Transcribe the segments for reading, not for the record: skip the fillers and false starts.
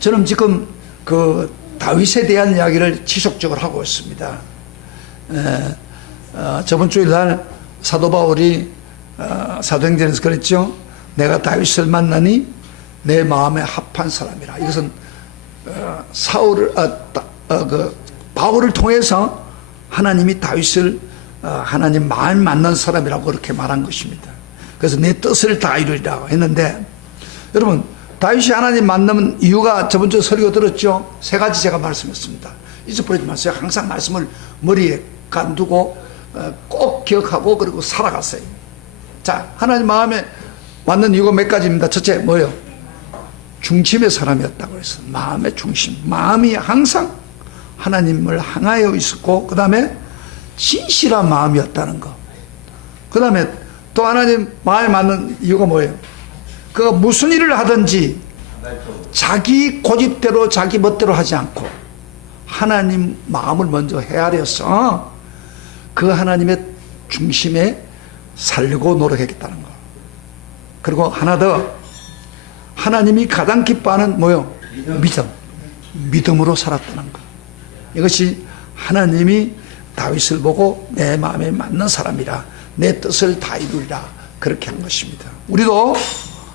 저는 지금 그 다윗에 대한 이야기를 지속적으로 하고 있습니다. 저번 주일날 사도 바울이 사도행전에서 그랬죠. 내가 다윗을 만나니 내 마음에 합한 사람이라. 이것은 바울을 통해서 하나님이 다윗을 하나님 마음 맞는 사람이라고 그렇게 말한 것입니다. 그래서 내 뜻을 다 이루리라 했는데, 여러분 다윗이 하나님 만나는 이유가 저번 주 설교 들었죠? 세 가지 제가 말씀했습니다. 잊어버리지 마세요. 항상 말씀을 머리에 간두고 꼭 기억하고 그리고 살아갔어요. 자, 하나님 마음에 맞는 이유가 몇 가지입니다. 첫째 뭐예요? 중심의 사람이었다고 해서 마음의 중심, 마음이 항상 하나님을 향하여 있었고, 그 다음에 진실한 마음이었다는 거. 그 다음에 또 하나님 마음에 맞는 이유가 뭐예요? 그가 무슨 일을 하든지 자기 고집대로 자기 멋대로 하지 않고 하나님 마음을 먼저 헤아려서 그 하나님의 중심에 살려고 노력했다는 거. 그리고 하나 더, 하나님이 가장 기뻐하는 뭐요? 믿음으로 살았다는 거. 이것이 하나님이 다윗을 보고 내 마음에 맞는 사람이라, 내 뜻을 다 이루리라 그렇게 한 것입니다. 우리도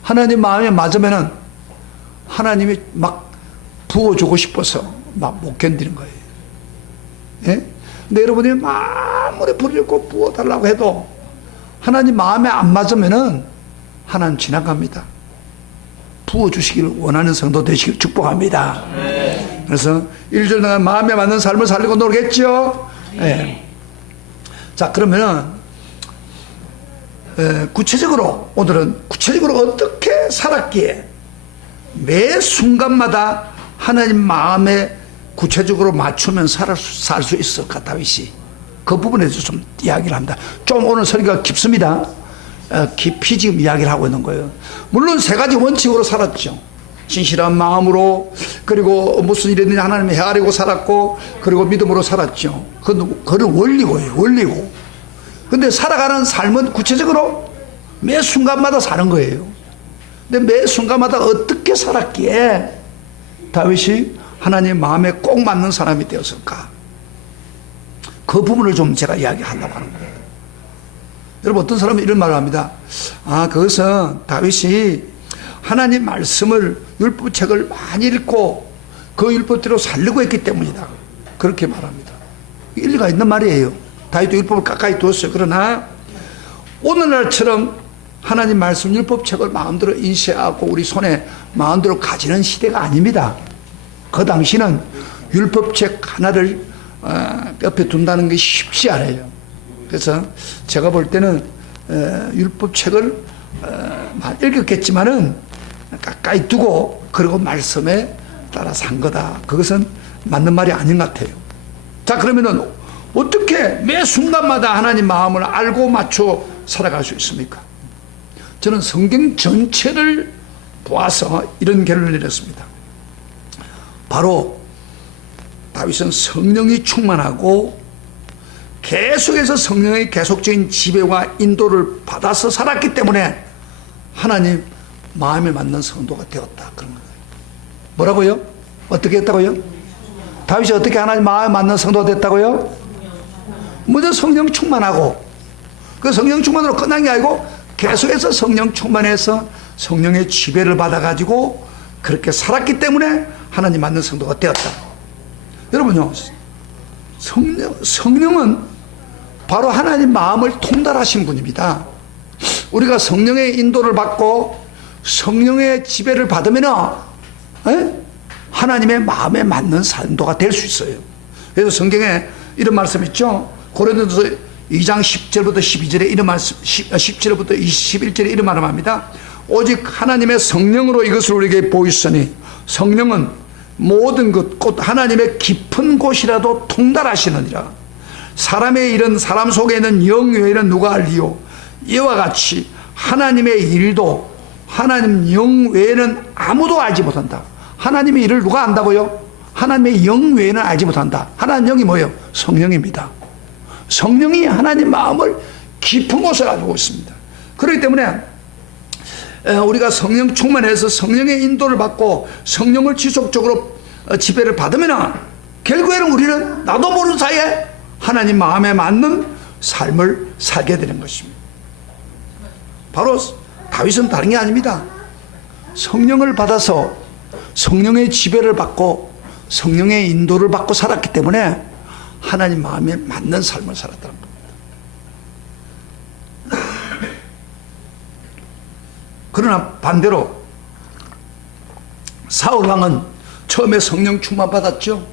하나님 마음에 맞으면은 하나님이 막 부어주고 싶어서 막 못 견디는 거예요. 예? 근데 여러분이 아무리 부르고 부어달라고 해도 하나님 마음에 안 맞으면은 하나님 지나갑니다. 부어주시기를 원하는 성도 되시길 축복합니다. 그래서 일주일 동안 마음에 맞는 삶을 살려고 노력했죠. 예. 자, 그러면은 구체적으로 오늘은 구체적으로 어떻게 살았기에 매 순간마다 하나님 마음에 구체적으로 맞추면 살 수 있을까, 다윗이? 그 부분에 대해서 좀 이야기를 합니다. 좀 오늘 설교가 깊습니다. 깊이 지금 이야기를 하고 있는 거예요. 물론 세 가지 원칙으로 살았죠. 진실한 마음으로, 그리고 무슨 일이든지 하나님을 헤아리고 살았고, 그리고 믿음으로 살았죠. 그건 원리고예요, 원리고. 근데 살아가는 삶은 구체적으로 매 순간마다 사는 거예요. 근데 매 순간마다 어떻게 살았기에 다윗이 하나님 마음에 꼭 맞는 사람이 되었을까? 그 부분을 좀 제가 이야기하려고 하는 거예요. 여러분, 어떤 사람은 이런 말을 합니다. 그것은 다윗이 하나님 말씀을, 율법책을 많이 읽고 그 율법대로 살려고 했기 때문이다, 그렇게 말합니다. 일리가 있는 말이에요. 다윗도 율법을 가까이 두었어요. 그러나 오늘날처럼 하나님 말씀 율법책을 마음대로 인쇄하고 우리 손에 마음대로 가지는 시대가 아닙니다. 그 당시는 율법책 하나를 옆에 둔다는 게 쉽지 않아요. 그래서 제가 볼 때는 율법책을 읽었겠지만은 가까이 두고 그리고 말씀에 따라 산 거다. 그것은 맞는 말이 아닌 것 같아요. 자, 그러면은 어떻게 매 순간마다 하나님 마음을 알고 맞춰 살아갈 수 있습니까? 저는 성경 전체를 보아서 이런 결론을 내렸습니다. 바로 다윗은 성령이 충만하고 계속해서 성령의 계속적인 지배와 인도를 받아서 살았기 때문에 하나님 마음에 맞는 성도가 되었다, 그런 거예요. 뭐라고요? 어떻게 했다고요? 다윗이 어떻게 하나님 마음에 맞는 성도가 됐다고요? 먼저 성령 충만하고, 그 성령 충만으로 끝난 게 아니고 계속해서 성령 충만해서 성령의 지배를 받아가지고 그렇게 살았기 때문에 하나님 맞는 성도가 되었다. 여러분요, 성령은 바로 하나님 마음을 통달하신 분입니다. 우리가 성령의 인도를 받고 성령의 지배를 받으면 하나님의 마음에 맞는 산도가 될 수 있어요. 그래서 성경에 이런 말씀 있죠. 고린도서 2장 10절부터 12절에 이런 말씀, 10절부터 21절에 이런 말을 합니다. 오직 하나님의 성령으로 이것을 우리에게 보이시니 성령은 모든 것 곧 하나님의 깊은 곳이라도 통달하시느니라. 사람의 일은 사람 속에 있는 영 외에는 누가 알리요? 이와 같이 하나님의 일도 하나님 영 외에는 아무도 알지 못한다. 하나님의 일을 누가 안다고요? 하나님의 영 외에는 알지 못한다. 하나님 영이 뭐예요? 성령입니다. 성령이 하나님 마음을 깊은 곳에 가지고 있습니다. 그렇기 때문에 우리가 성령 충만해서 성령의 인도를 받고 성령을 지속적으로 지배를 받으면 결국에는 우리는 나도 모르는 사이에 하나님 마음에 맞는 삶을 살게 되는 것입니다. 바로 다윗은 다른 게 아닙니다. 성령을 받아서 성령의 지배를 받고 성령의 인도를 받고 살았기 때문에 하나님 마음에 맞는 삶을 살았다는 겁니다. 그러나 반대로 사울 왕은 처음에 성령 충만 받았죠.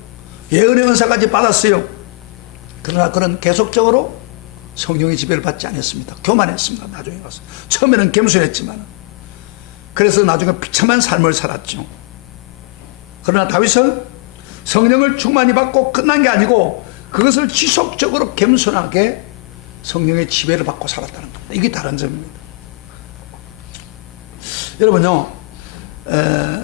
예언의 은사까지 받았어요. 그러나 그는 계속적으로 성령의 지배를 받지 않았습니다. 교만했습니다. 나중에 가서. 처음에는 겸손했지만 그래서 나중에 비참한 삶을 살았죠. 그러나 다윗은 성령을 충만히 받고 끝난 게 아니고 그것을 지속적으로 겸손하게 성령의 지배를 받고 살았다는 겁니다. 이게 다른 점입니다. 여러분요,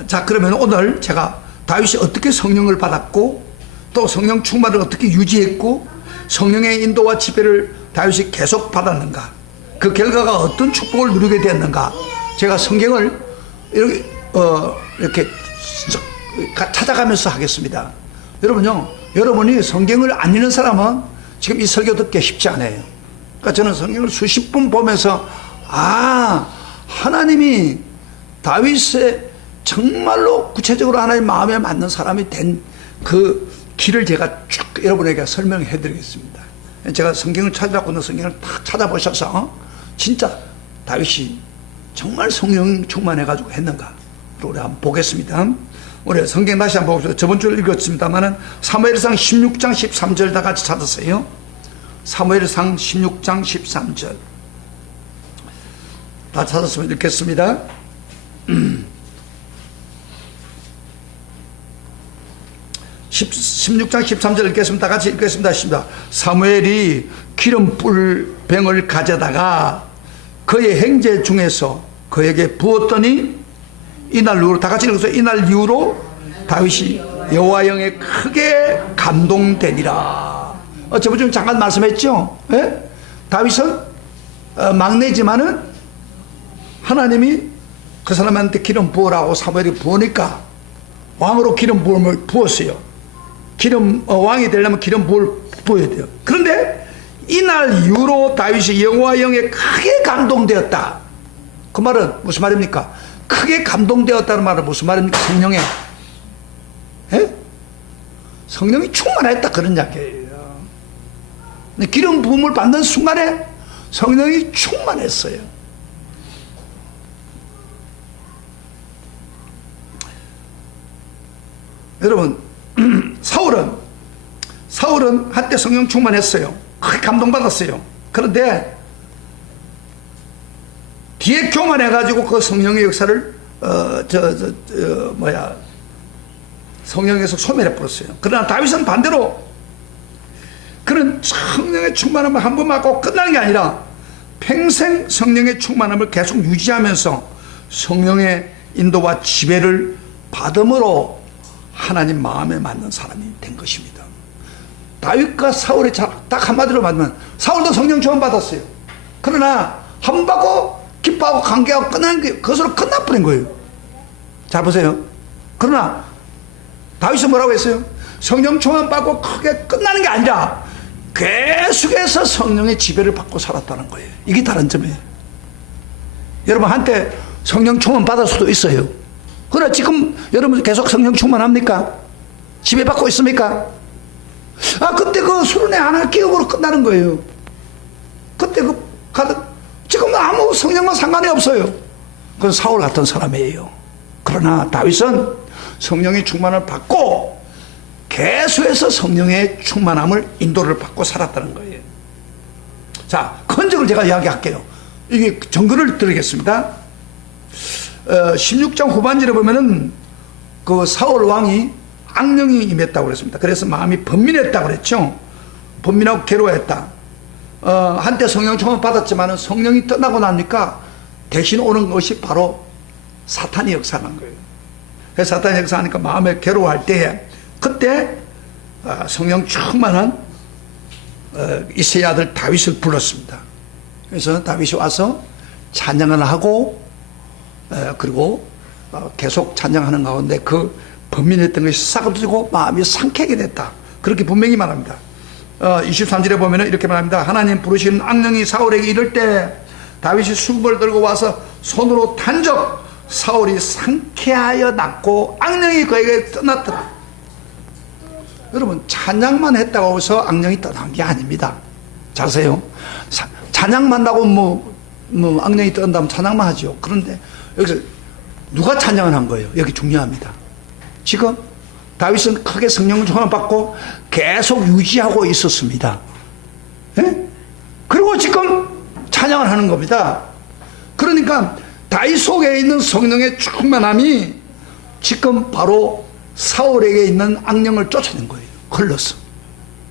자 그러면 오늘 제가 다윗이 어떻게 성령을 받았고 또 성령 충만을 어떻게 유지했고 성령의 인도와 지배를 다윗이 계속 받았는가, 그 결과가 어떤 축복을 누리게 되었는가, 제가 성경을 이렇게 찾아가면서 하겠습니다. 여러분요, 여러분이 성경을 안 읽는 사람은 지금 이 설교 듣기 쉽지 않아요. 그러니까 저는 성경을 수십 번 보면서 하나님이 다윗의 정말로 구체적으로 하나님 마음에 맞는 사람이 된 그 길을 제가 쭉 여러분에게 설명해 드리겠습니다. 제가 성경을 찾아갖고 있는 성경을 딱 찾아보셔서 진짜 다윗이 정말 성령 충만해가지고 했는가 우리 한번 보겠습니다. 우리 성경 다시 한번 봅시다. 저번 주에 읽었습니다만은 사무엘상 16장 13절 다 같이 찾았어요. 사무엘상 16장 13절 다 찾았으면 읽겠습니다. 16장 13절 읽겠습니다. 다 같이 읽겠습니다. 사무엘이 기름 뿔병을 가져다가 그의 행제 중에서 그에게 부었더니 이날 이후로, 다 같이 읽어서 이날 이후로 다윗이 여호와 영에 크게 감동되니라. 저번 주에 잠깐 말씀했죠. 예? 다윗은 막내지만은 하나님이 그 사람한테 기름 부으라고 사무엘이 부으니까 왕으로 기름 부음을 부었어요. 왕이 되려면 기름 부어야 돼요. 그런데 이날 이후로 다윗이 여호와 영에 크게 감동되었다. 그 말은 무슨 말입니까? 크게 감동되었다는 말은 무슨 말입니까? 성령에, 예? 성령이 충만했다 그런 이야기예요. 기름 부음을 받는 순간에 성령이 충만했어요. 여러분, 사울은 한때 성령 충만했어요. 크게 감동받았어요. 그런데 뒤에 교만해가지고 그 성령의 역사를 성령에서 소멸해버렸어요. 그러나 다윗은 반대로 그런 성령의 충만함을 한 번 받고 끝나는 게 아니라 평생 성령의 충만함을 계속 유지하면서 성령의 인도와 지배를 받음으로 하나님 마음에 맞는 사람이 된 것입니다. 다윗과 사울이 딱 한마디로 말하면 사울도 성령 충만 받았어요. 그러나 한 번 받고 기뻐하고 관계하고 끝나는 게 그것으로 끝나버린 거예요. 잘 보세요. 그러나 다윗은 뭐라고 했어요? 성령 충만 받고 크게 끝나는 게 아니라 계속해서 성령의 지배를 받고 살았다는 거예요. 이게 다른 점이에요. 여러분 한때 성령 충만 받을 수도 있어요. 그러나 지금 여러분 계속 성령 충만합니까? 지배받고 있습니까? 그때 그 수련회 하나 기억으로 끝나는 거예요. 그때 지금은 아무 성령과 상관이 없어요. 그건 사울 같은 사람이에요. 그러나 다윗은 성령의 충만을 받고 계속해서 성령의 충만함을 인도를 받고 살았다는 거예요. 자, 컨적을 제가 이야기할게요. 이게 증거를 드리겠습니다. 16장 후반절에 보면은 그 사울 왕이 악령이 임했다고 그랬습니다. 그래서 마음이 번민했다고 그랬죠. 번민하고 괴로워했다. 한때 성령 충만 받았지만 성령이 떠나고 나니까 대신 오는 것이 바로 사탄이 역사하는 거예요. 그래서 사탄이 역사하니까 마음에 괴로워할 때에 그때 성령 충만한 이새의 아들 다윗을 불렀습니다. 그래서 다윗이 와서 찬양을 하고 그리고 계속 찬양하는 가운데 그 범민했던 것이 싹 없어지고 마음이 상쾌하게 됐다. 그렇게 분명히 말합니다. 23절에 보면 이렇게 말합니다. 하나님 부르시는 악령이 사울에게 이를 때 다윗이 수금을 들고 와서 손으로 탄적 사울이 상쾌하여 낫고 악령이 그에게 떠났더라. 여러분, 찬양만 했다고 해서 악령이 떠난 게 아닙니다. 잘 아세요? 찬양만 하고 뭐 악령이 떠난다면 찬양만 하죠. 그런데 여기서 누가 찬양을 한 거예요? 여기 중요합니다. 지금 다윗은 크게 성령을 충만 받고 계속 유지하고 있었습니다. 예? 그리고 지금 찬양을 하는 겁니다. 그러니까 다윗 속에 있는 성령의 충만함이 지금 바로 사울에게 있는 악령을 쫓아낸 거예요. 흘렀어.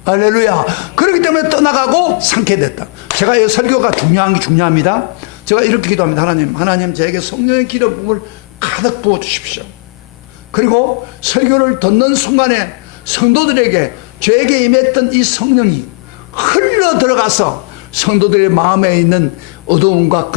할렐루야. 그렇기 때문에 떠나가고 상쾌됐다. 제가 이 설교가 중요합니다. 제가 이렇게 기도합니다. 하나님 저에게 성령의 기름 부음을 가득 부어 주십시오. 그리고 설교를 듣는 순간에 성도들에게 저에게 임했던 이 성령이 흘러 들어가서 성도들의 마음에 있는 어두움과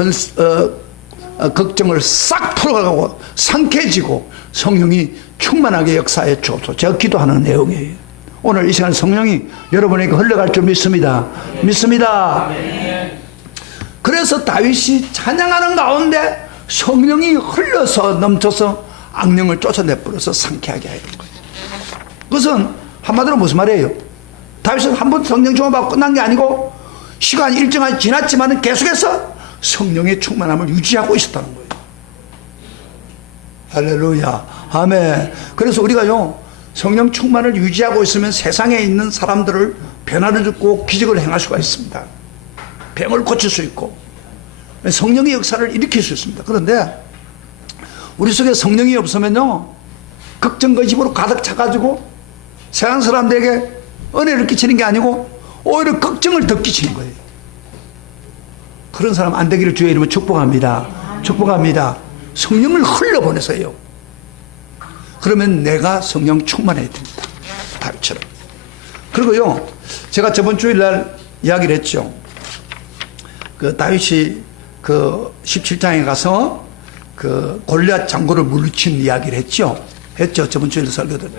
걱정을 싹 풀어가고 상쾌해지고 성령이 충만하게 역사해 주옵소서. 제가 기도하는 내용이에요. 오늘 이 시간 성령이 여러분에게 흘러갈 줄 믿습니다. 믿습니다. 그래서 다윗이 찬양하는 가운데 성령이 흘러서 넘쳐서 악령을 쫓아내버려서 상쾌하게 하는 거예요. 그것은 한마디로 무슨 말이에요? 다윗은 한 번 성령 충만받고 끝난 게 아니고 시간이 일정하게 지났지만 계속해서 성령의 충만함을 유지하고 있었다는 거예요. 할렐루야. 아멘. 그래서 우리가요, 성령 충만을 유지하고 있으면 세상에 있는 사람들을 변화를 주고 기적을 행할 수가 있습니다. 병을 고칠 수 있고 성령의 역사를 일으킬 수 있습니다. 그런데 우리 속에 성령이 없으면요, 걱정과 집으로 가득 차가지고 세상 사람들에게 은혜를 끼치는 게 아니고 오히려 걱정을 더 끼치는 거예요. 그런 사람 안 되기를 주의 이름으로 축복합니다. 축복합니다. 성령을 흘려보내서요. 그러면 내가 성령 충만해야 됩니다. 다윗처럼. 그리고요, 제가 저번 주일날 이야기를 했죠. 그 다윗이 그 17장에 가서 그 골리앗 장군을 물리친 이야기를 했죠. 저번 주일날 설교들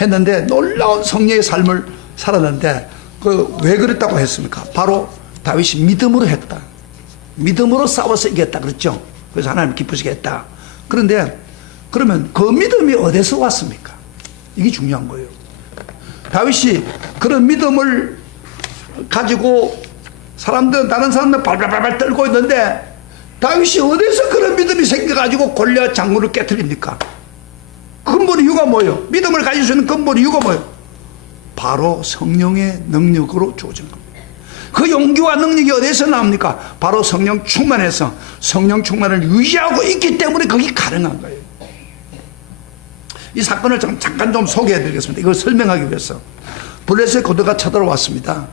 했는데 놀라운 성령의 삶을 살았는데 그 왜 그랬다고 했습니까? 바로 다윗이 믿음으로 했다. 믿음으로 싸워서 이겼다 그랬죠. 그래서 하나님 기쁘시게 했다. 그런데 그러면 그 믿음이 어디서 왔습니까? 이게 중요한 거예요. 다윗이 그런 믿음을 가지고 다른 사람들 발발발 떨고 있는데 다윗이 어디서 그런 믿음이 생겨가지고 골리앗 장군을 깨뜨립니까? 근본 이유가 뭐예요? 믿음을 가질 수 있는 근본 이유가 뭐예요? 바로 성령의 능력으로 주어진 겁니다. 그 용기와 능력이 어디서 나옵니까? 바로 성령 충만해서 성령 충만을 유지하고 있기 때문에 그게 가능한 거예요. 이 사건을 잠깐 좀 소개해 드리겠습니다. 이걸 설명하기 위해서. 블레셋 고대가 쳐들어왔습니다.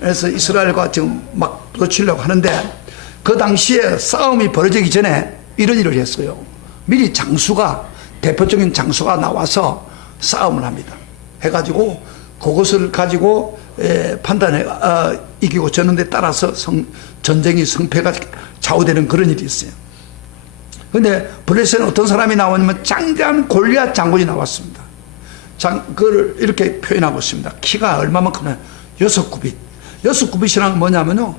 그래서 이스라엘과 지금 막 부딪히려고 하는데 그 당시에 싸움이 벌어지기 전에 이런 일을 했어요. 미리 대표적인 장수가 나와서 싸움을 합니다. 해가지고 그것을 가지고 판단해 이기고 졌는 데 따라서 전쟁이 성패가 좌우되는 그런 일이 있어요. 근데 블레셋은 어떤 사람이 나오냐면 장대한 골리앗 장군이 나왔습니다. 그걸 이렇게 표현하고 있습니다. 키가 얼마만큼이냐? 6구빗. 6구빗이란 뭐냐면요,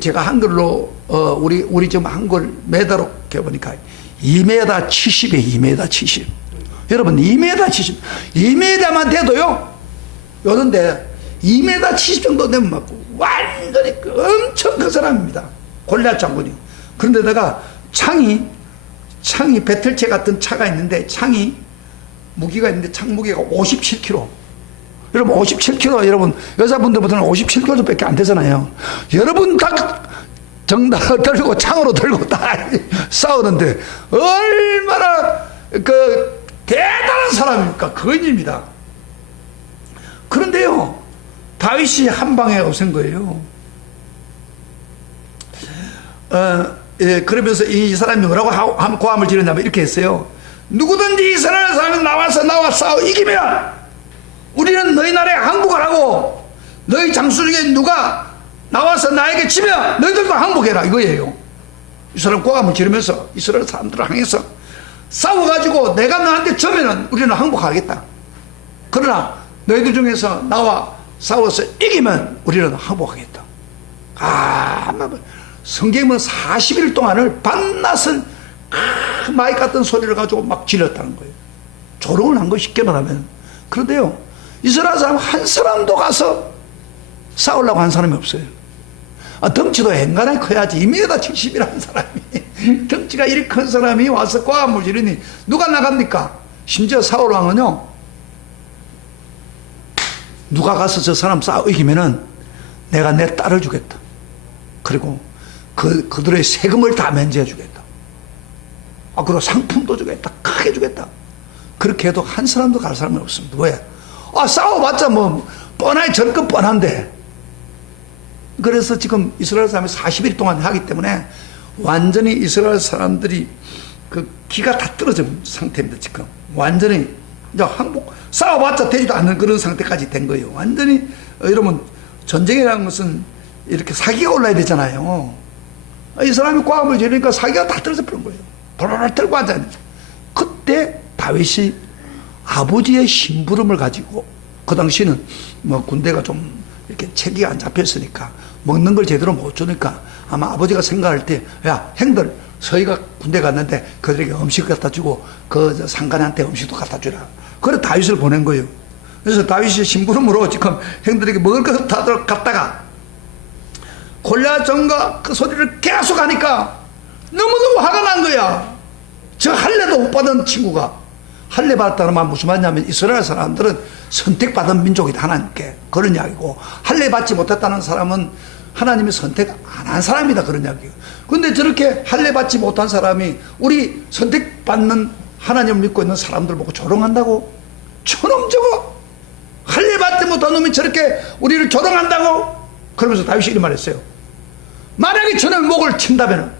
제가 한글로 우리 지금 한글 메다로 해보니까 2m 70이에요. 2m 70. 여러분 2m 70. 2m만 돼도요, 요런데 2m 70 정도 되면 막 완전히 엄청 큰 사람입니다. 골리앗 장군이. 그런데다가 창이 배틀체 같은 차가 있는데 무기가 있는데 창 무게가 57kg. 여러분 57kg, 여러분 여자분들보다는 57kg 밖에 안 되잖아요. 여러분 다 정답을 들고 창으로 들고 다 싸우는데 얼마나 대단한 사람입니까? 그건입니다. 그런데요, 다윗이 한 방에 없앤 거예요. 그러면서 이 사람이 뭐라고 고함을 지르냐면 이렇게 했어요. 누구든지 이스라엘 사람이 나와서 나와 싸워 이기면 우리는 너희 나라에 항복을 하고 너희 장수 중에 누가 나와서 나에게 치면 너희들도 항복해라 이거예요. 이스라엘 고함을 지르면서 이스라엘 사람들을 향해서 싸워가지고 내가 너한테 져면은 우리는 항복하겠다. 그러나 너희들 중에서 나와 싸워서 이기면 우리는 항복하겠다. 성경은 40일 동안을 밤낮을 마이크 같은 소리를 가지고 막 질렀다는 거예요. 조롱을 한 거 쉽게 말하면. 그런데요, 이스라엘 사람 한 사람도 가서 싸우려고 한 사람이 없어요. 덩치도 앵간하게 커야지. 2m 70이라는 사람이 덩치가 이렇게 큰 사람이 와서 고함을 지르니 누가 나갑니까? 심지어 사울 왕은요, 누가 가서 저 사람 싸워 이기면은 내가 내 딸을 주겠다. 그리고 그들의 세금을 다 면제해 주겠다. 그리고 상품도 주겠다. 크게 주겠다. 그렇게 해도 한 사람도 갈 사람이 없습니다. 왜? 싸워봤자 뭐 뻔하게 저렇게 뻔한데. 그래서 지금 이스라엘 사람이 40일 동안 하기 때문에 완전히 이스라엘 사람들이 그 기가 다 떨어진 상태입니다. 지금 완전히 이제 싸워봤자 되지도 않는 그런 상태까지 된 거예요. 완전히 여러분, 전쟁이라는 것은 이렇게 사기가 올라야 되잖아요. 이 사람이 고함을 지르니까 사기가 다 떨어져 버린 거예요. 보라를 들고 앉아있는. 그때 다윗이 아버지의 심부름을 가지고, 그 당시는 뭐 군대가 좀 이렇게 체계가 안 잡혔으니까 먹는 걸 제대로 못 주니까 아마 아버지가 생각할 때, 야, 형들 서희가 군대 갔는데 그들에게 음식 갖다 주고 그 상관한테 음식도 갖다 주라. 그래 다윗을 보낸 거예요. 그래서 다윗이 심부름으로 지금 형들에게 먹을 것을 다 갖다가 골리앗 전과 그 소리를 계속 하니까 너무너무 화가 난 거야. 저 할례도 못 받은 친구가. 할례 받았다는 말 무슨 말이냐면 이스라엘 사람들은 선택받은 민족이다, 하나님께. 그런 이야기고, 할례 받지 못했다는 사람은 하나님이 선택 안 한 사람이다, 그런 이야기예요. 근데 저렇게 할례 받지 못한 사람이 우리 선택받는 하나님을 믿고 있는 사람들 보고 조롱한다고? 저놈 저거 할례 받지 못한 놈이 저렇게 우리를 조롱한다고? 그러면서 다윗이 이런 말했어요. 만약에 저놈의 목을 친다면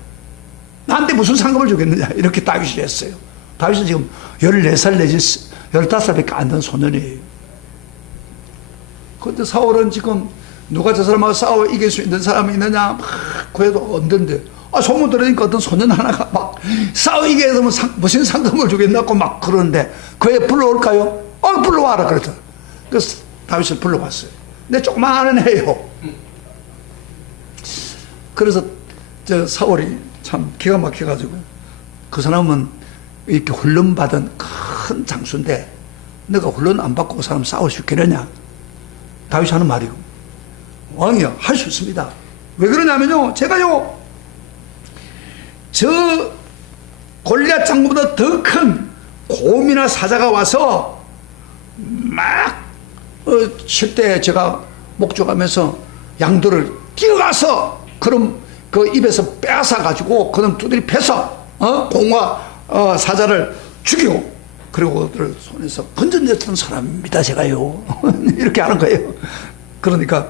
나한테 무슨 상급을 주겠느냐, 이렇게 다윗이 했어요. 다윗은 지금 14살 내지 15살밖에 안 된 소년이에요. 그런데 사울은 지금 누가 저 사람하고 싸워 이길 수 있는 사람이 있느냐 막 구해도 없는데, 소문 들으니까 어떤 소년 하나가 막 싸워 이기게 되면 무슨 상금을 주겠다고 막 그러는데, 그애 불러올까요? 불러와라 그랬다. 그래서 다윗을 불러왔어요. 근데 조그마한 애예요. 그래서 저 사울이 참 기가 막혀가지고, 그 사람은 이렇게 훈련받은 큰 장수인데 내가 훈련 안 받고 그 사람 싸울 수 있겠느냐? 다윗이 하는 말이고, 왕이요, 할 수 있습니다. 왜 그러냐면요, 제가요, 저 골리앗 장군보다 더 큰 곰이나 사자가 와서 막 칠 때 제가 목축하면서 양들을 뛰어가서 그럼 그 입에서 빼앗아 가지고 그놈 두드리 패서 공과 사자를 죽이고, 그리고 그들 손에서 건져냈던 사람입니다, 제가요. 이렇게 하는 거예요. 그러니까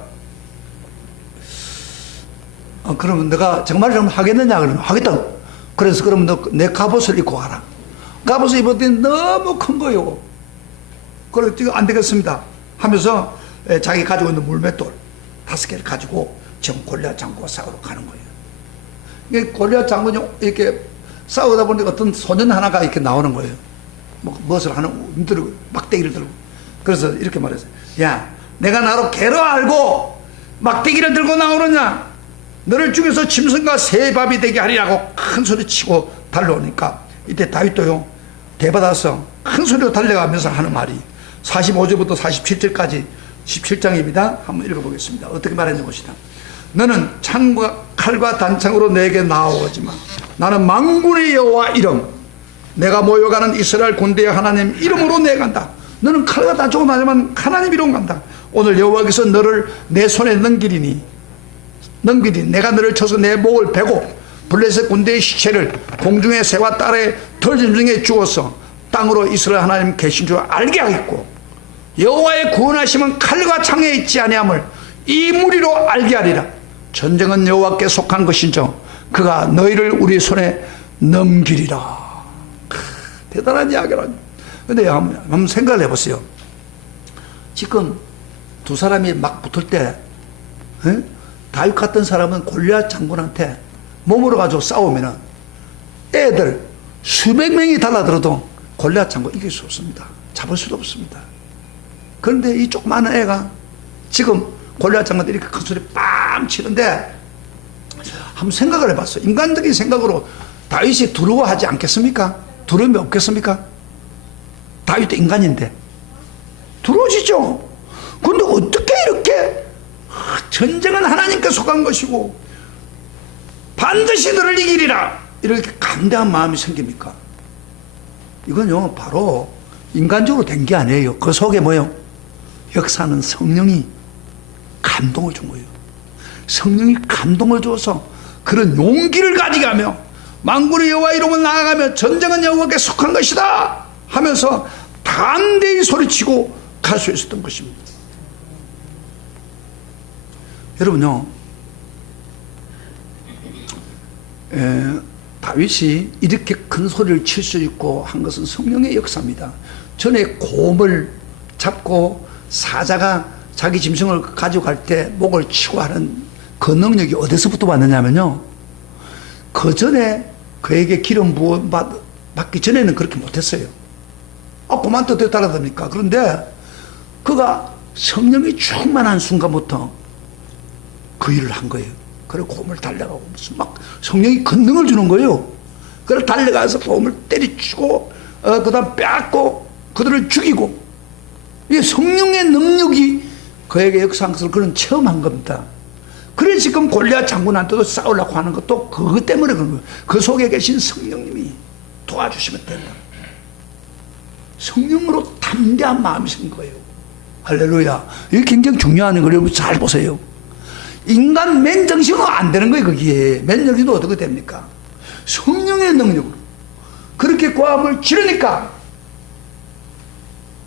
그러면 내가 정말이라면 하겠느냐? 그러면 하겠다고. 그래서 그러면 너 내 갑옷을 입고 가라. 갑옷을 입었더니 너무 큰 거예요. 그래서 지금 안 되겠습니다 하면서 자기 가지고 있는 물맷돌 5개를 가지고 지금 골리앗 장군과 싸우러 가는 거예요. 이게 골리앗 장군이 이렇게 싸우다 보니까 어떤 소년 하나가 이렇게 나오는 거예요. 무엇을 하는, 들고, 막대기를 들고. 그래서 이렇게 말했어요. 야, 내가 나로 개로 알고 막대기를 들고 나오느냐? 너를 죽여서 짐승과 새밥이 되게 하리라고 큰 소리 치고 달려오니까, 이때 다윗도요, 대받아서 큰 소리로 달려가면서 하는 말이 45절부터 47절까지 17장입니다. 한번 읽어보겠습니다. 어떻게 말했는지 봅시다. 너는 창과 칼과 단창으로 내게 나아오지만 나는 만군의 여호와 이름, 내가 모여가는 이스라엘 군대의 하나님 이름으로 내가 간다. 너는 칼과 단창으로 나지만 하나님 이름 간다. 오늘 여호와께서 너를 내 손에 넘기리니 내가 너를 쳐서 내 목을 베고 블레셋 군대의 시체를 공중의 새와 딸의 털짐승에 주어서 땅으로 이스라엘 하나님 계신 줄 알게 하겠고, 여호와의 구원하심은 칼과 창에 있지 아니함을 이 무리로 알게 하리라. 전쟁은 여호와께 속한 것인저 그가 너희를 우리 손에 넘기리라. 대단한 이야기라니. 근데 한번 생각을 해보세요. 지금 두 사람이 막 붙을 때 다윗 같은 사람은 골리앗 장군한테 몸으로 가지고 싸우면은 애들 수백 명이 달라들어도 골리앗 장군 이길 수 없습니다. 잡을 수도 없습니다. 그런데 이 조그마한 애가 지금 골리앗 장군한테 이렇게 큰 소리 빵 치는데 한번 생각을 해봤어요. 인간적인 생각으로 다윗이 두려워하지 않겠습니까? 두려움이 없겠습니까? 다윗도 인간인데 두려워지죠. 그런데 어떻게 이렇게 전쟁은 하나님께 속한 것이고 반드시 너를 이기리라 이렇게 감대한 마음이 생깁니까? 이건요 바로 인간적으로 된 게 아니에요. 그 속에 뭐예요? 역사는 성령이 감동을 준 거예요. 성령이 감동을 줘서 그런 용기를 가져가며 만군의 여호와 이름을 나아가며 전쟁은 여호와께 속한 것이다 하면서 담대히 소리치고 갈 수 있었던 것입니다. 여러분요, 다윗이 이렇게 큰 소리를 칠 수 있고 한 것은 성령의 역사입니다. 전에 곰을 잡고 사자가 자기 짐승을 가지고 갈 때 목을 치고 하는 그 능력이 어디서부터 왔느냐면요, 그 전에 그에게 기름 부어 받기 전에는 그렇게 못했어요. 곰한테 어떻게 따라답니까? 그런데 그가 성령이 충만한 순간부터 그 일을 한 거예요. 그리고 곰을 달려가고 무슨 막 성령이 권능을 주는 거예요. 그래서 달려가서 곰을 때리치고 그 다음 빼앗고 그들을 죽이고, 이게 성령의 능력이 그에게 역사한 것을 그는 체험한 겁니다. 그래서 지금 골리앗 장군한테도 싸우려고 하는 것도 그것 때문에 그런 거예요. 그 속에 계신 성령님이 도와주시면 된다. 성령으로 담대한 마음이 생긴 거예요. 할렐루야. 이게 굉장히 중요한 걸 여러분 잘 보세요. 인간 맨정신으로 안 되는 거예요. 거기에 맨정신으로 어떻게 됩니까? 성령의 능력으로 그렇게 고함을 지르니까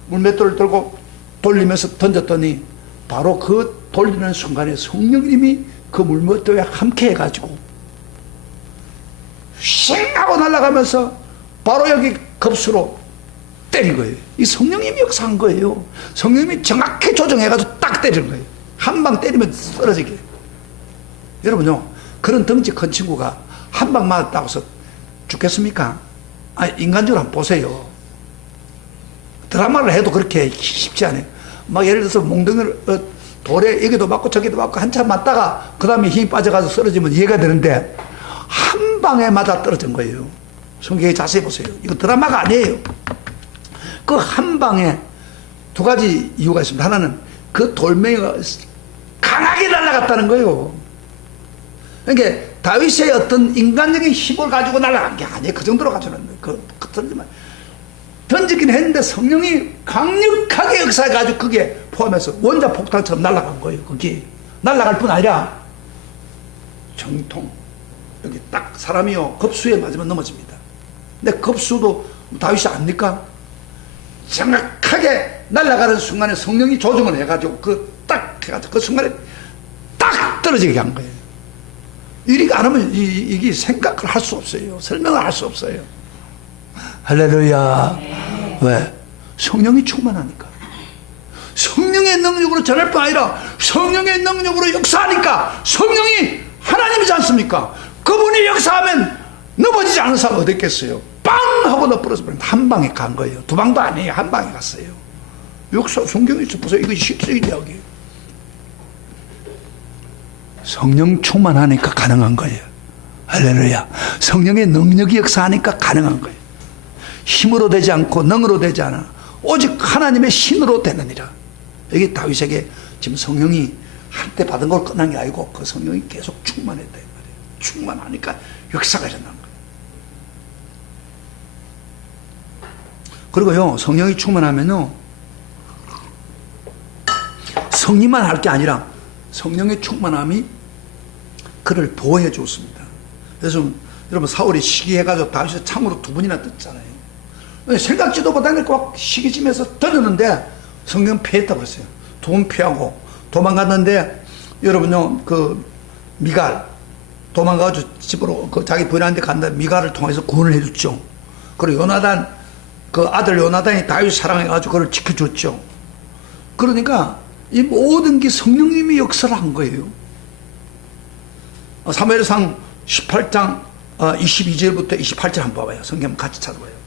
물맷돌을 들고 돌리면서 던졌더니 바로 그 돌리는 순간에 성령님이 그 물맷돌에 함께 해가지고 쉥 하고 날아가면서 바로 여기 급수로 때린 거예요. 이 성령님이 역사한 거예요. 성령님이 정확히 조정해가지고 딱 때리는 거예요. 한 방 때리면 쓰러지게. 여러분요, 그런 덩치 큰 친구가 한 방 맞았다고 해서 죽겠습니까? 인간적으로 한번 보세요. 드라마를 해도 그렇게 쉽지 않아요. 막 예를 들어서 몽둥이를 돌에 여기도 맞고 저기도 맞고 한참 맞다가 그 다음에 힘이 빠져가서 쓰러지면 이해가 되는데 한 방에 맞아 떨어진 거예요. 성경에 자세히 보세요. 이거 드라마가 아니에요. 그 한 방에 두 가지 이유가 있습니다. 하나는 그 돌멩이가 강하게 날아갔다는 거예요. 그러니까 다윗의 어떤 인간적인 힘을 가지고 날아간 게 아니에요. 그 정도로 가져는 거예요. 던지긴 했는데 성령이 강력하게 역사해가지고 그게 포함해서 원자 폭탄처럼 날아간 거예요. 그게 날아갈 뿐 아니라 정통 여기 딱 사람이요 급수에 맞으면 넘어집니다. 근데 급수도 다윗이 압니까? 정확하게 날아가는 순간에 성령이 조정을 해가지고 딱 해가지고 그 순간에 딱 떨어지게 한 거예요. 이렇게 안 하면 이게 생각을 할 수 없어요. 설명을 할 수 없어요. 할렐루야. 왜? 성령이 충만하니까. 성령의 능력으로 전할 뿐 아니라 성령의 능력으로 역사하니까. 성령이 하나님이지 않습니까? 그분이 역사하면 넘어지지 않은 사람 어디 있겠어요? 빵! 하고 너버려서 한 방에 간 거예요. 두 방도 아니에요. 한 방에 갔어요. 역사 성경에 있어 보세요. 이거 실제적인 이야기예요. 성령 충만하니까 가능한 거예요. 할렐루야. 성령의 능력이 역사하니까 가능한 거예요. 힘으로 되지 않고 능으로 되지 않아 오직 하나님의 신으로 되느니라. 여기 다윗에게 지금 성령이 한때 받은 걸 끝난 게 아니고 그 성령이 계속 충만했다 이 말이에요. 충만하니까 역사가 일어난 거예요. 그리고요, 성령이 충만하면요, 성리만 할 게 아니라 성령의 충만함이 그를 보호해 줬습니다. 그래서 여러분 사울이 시기해가지고 다윗을 창으로 2번이나 떴잖아요. 생각지도 못한 거 시기심에서 던졌는데 성령 피했다고 했어요. 2번 피하고 도망갔는데 여러분요, 그 미갈 도망가가지고 집으로 자기 부인한테 간다. 미갈을 통해서 구원을 해줬죠. 그리고 요나단 그 아들 요나단이 다윗 사랑해가지고 그걸 지켜줬죠. 그러니까 이 모든 게 성령님이 역사를 한 거예요. 사무엘상 18장 22절부터 28절 한번 봐봐요. 성경 같이 찾아봐요.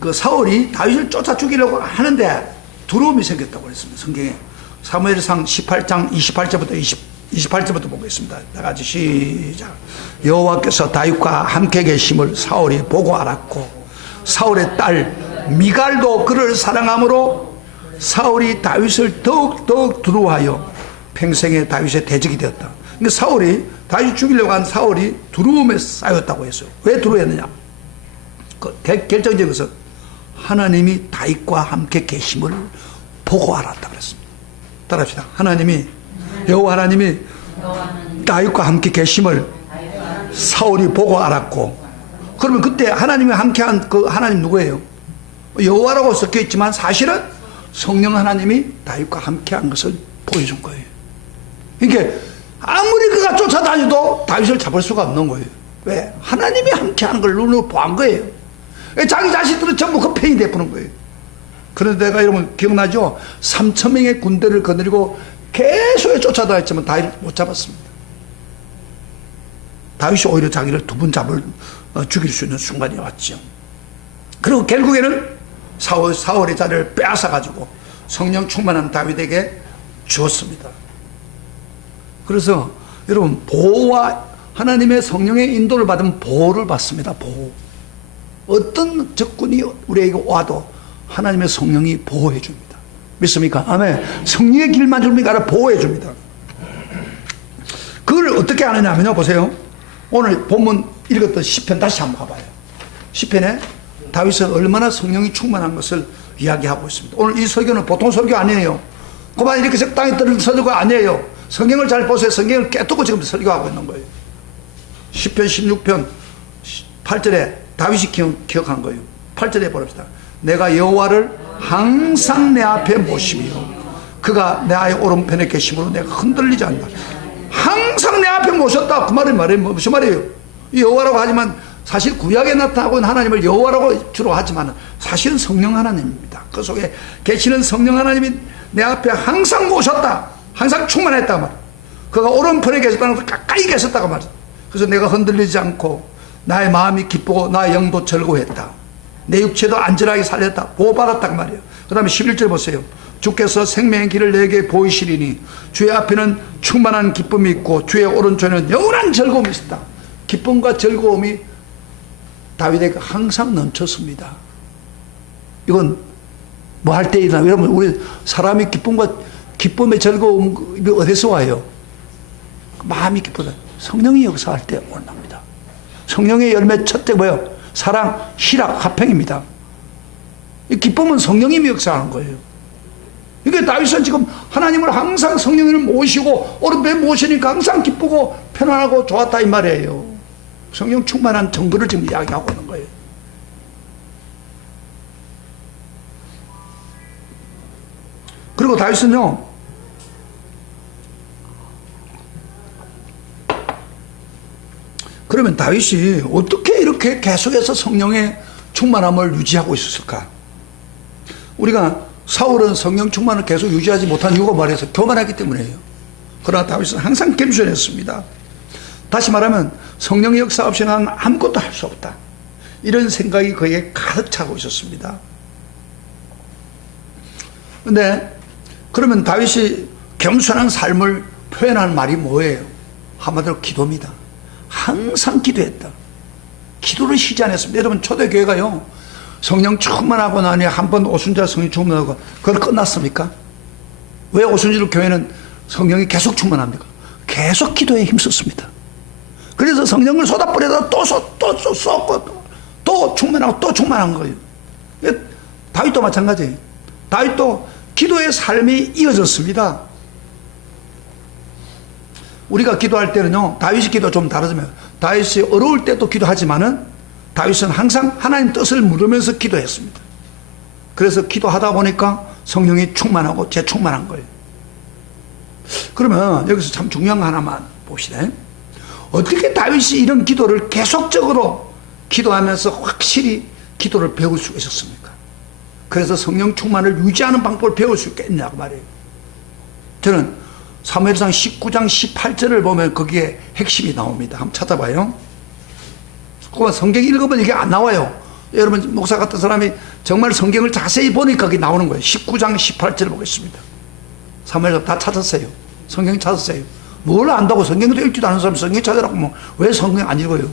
그 사울이 다윗을 쫓아 죽이려고 하는데 두려움이 생겼다고 그랬습니다. 성경에 사무엘상 18장 28절부터 28절부터 보겠습니다. 다 같이 시작. 여호와께서 다윗과 함께 계심을 사울이 보고 알았고 사울의 딸 미갈도 그를 사랑하므로 사울이 다윗을 더욱 두려워하여 평생에 다윗의 대적이 되었다. 그러니까 사울이 다윗 죽이려고 한 사울이 두려움에 쌓였다고 했어요. 왜 두려워했느냐? 그 결정적인 것은 하나님이 다윗과 함께 계심을 보고 알았다 그랬습니다. 따라합시다. 하나님이 여호와 하나님이 다윗과 함께 계심을 사울이 보고 알았고, 그러면 그때 하나님이 함께한 그 하나님 누구예요? 여호와라고 섞여 있지만 사실은 성령 하나님이 다윗과 함께한 것을 보여준 거예요. 그러니까 아무리 그가 쫓아다녀도 다윗을 잡을 수가 없는 거예요. 왜? 하나님이 함께하는 걸 눈으로 보한 거예요. 자기 자식들은 전부 그 편이 되푸는 거예요. 그런데 내가 여러분 기억나죠? 3,000명의 군대를 거느리고 계속 쫓아다녔지만 다윗을 못 잡았습니다. 다윗이 오히려 자기를 두 번 죽일 수 있는 순간이 왔죠. 그리고 결국에는 사울의 자리를 빼앗아가지고 성령 충만한 다윗에게 주었습니다. 그래서 여러분 보호와 하나님의 성령의 인도를 받으면 보호를 받습니다. 보호. 어떤 적군이 우리에게 와도 하나님의 성령이 보호해 줍니다. 믿습니까? 아멘. 성령의 길만 줍니까? 아니라 보호해 줍니다. 그걸 어떻게 아느냐 하면요, 보세요. 오늘 본문 읽었던 시편 다시 한번 가봐요. 시편에 다윗은 얼마나 성령이 충만한 것을 이야기하고 있습니다. 오늘 이 설교는 보통 설교 아니에요. 그만 이렇게 적당히 들은 설교가 아니에요. 성경을 잘 보세요. 성경을 깨뜨고 지금 설교하고 있는 거예요. 시편 16편 8절에 다윗이 기억한 거예요. 8절에 보랍시다. 내가 여호와를 항상 내 앞에 모시며 그가 내 오른편에 계심으로 내가 흔들리지 않는다. 항상 내 앞에 모셨다. 그 말은 무슨 말이에요? 여호와라고 하지만 사실 구약에 나타나고 있는 하나님을 여호와라고 주로 하지만 사실은 성령 하나님입니다. 그 속에 계시는 성령 하나님이 내 앞에 항상 모셨다. 항상 충만했다 말이에요. 그가 오른편에 계셨다는 것을 가까이 계셨다고 말이에요. 그래서 내가 흔들리지 않고 나의 마음이 기쁘고 나의 영도 즐거워했다. 내 육체도 안전하게 살렸다. 보호받았다 그 말이에요. 그 다음에 11절 보세요. 주께서 생명의 길을 내게 보이시리니 주의 앞에는 충만한 기쁨이 있고 주의 오른쪽에는 영원한 즐거움이 있었다. 기쁨과 즐거움이 다윗에게 항상 넘쳤습니다. 이건 뭐 할 때이나 여러분 우리 사람이 기쁨의 즐거움이 어디서 와요? 마음이 기쁘다. 성령이 역사할 때 올라옵니다. 성령의 열매 첫째 뭐예요? 사랑, 희락, 화평입니다. 이 기쁨은 성령님이 역사하는 거예요. 그러니까 다윗은 지금 하나님을 항상 성령을 모시고 오른편에 모시니까 항상 기쁘고 편안하고 좋았다 이 말이에요. 성령 충만한 정도를 지금 이야기하고 있는 거예요. 그리고 다윗은요, 그러면 다윗이 어떻게 이렇게 계속해서 성령의 충만함을 유지하고 있었을까? 우리가 사울은 성령 충만을 계속 유지하지 못한 이유가 말해서 교만하기 때문이에요. 그러나 다윗은 항상 겸손했습니다. 다시 말하면 성령의 역사 없이는 나는 아무것도 할 수 없다. 이런 생각이 그에게 가득 차고 있었습니다. 그런데 그러면 다윗이 겸손한 삶을 표현하는 말이 뭐예요? 한마디로 기도입니다. 항상 기도했다. 기도를 쉬지 않았습니다. 여러분 초대교회가요, 성령 충만하고 나니 한 번 오순절 성령 충만하고 그걸 끝났습니까? 왜 오순절 교회는 성령이 계속 충만합니까? 계속 기도에 힘썼습니다. 그래서 성령을 쏟아뿌려서 또 쏟고 또 충만하고 또 충만한 거예요. 다윗도 마찬가지예요. 다윗도 기도의 삶이 이어졌습니다. 우리가 기도할 때는요, 다윗의 기도 좀 다르지만 다윗이 어려울 때도 기도하지만은 다윗은 항상 하나님 뜻을 물으면서 기도했습니다. 그래서 기도하다 보니까 성령이 충만하고 재충만한 거예요. 그러면 여기서 참 중요한 거 하나만 봅시다. 어떻게 다윗이 이런 기도를 계속적으로 기도하면서 확실히 기도를 배울 수 있었습니까? 그래서 성령 충만을 유지하는 방법을 배울 수 있겠냐고 말이에요. 저는 사무엘상 19장 18절을 보면 거기에 핵심이 나옵니다. 한번 찾아봐요. 그만 성경 읽어보면 이게 안 나와요. 여러분 목사 같은 사람이 정말 성경을 자세히 보니까 그게 나오는 거예요. 19장 18절 보겠습니다. 사무엘상 다 찾았어요. 성경 찾았어요. 뭘 안다고 성경도 읽지도 않은 사람이 성경 찾으라고 뭐 왜 성경 안 읽어요?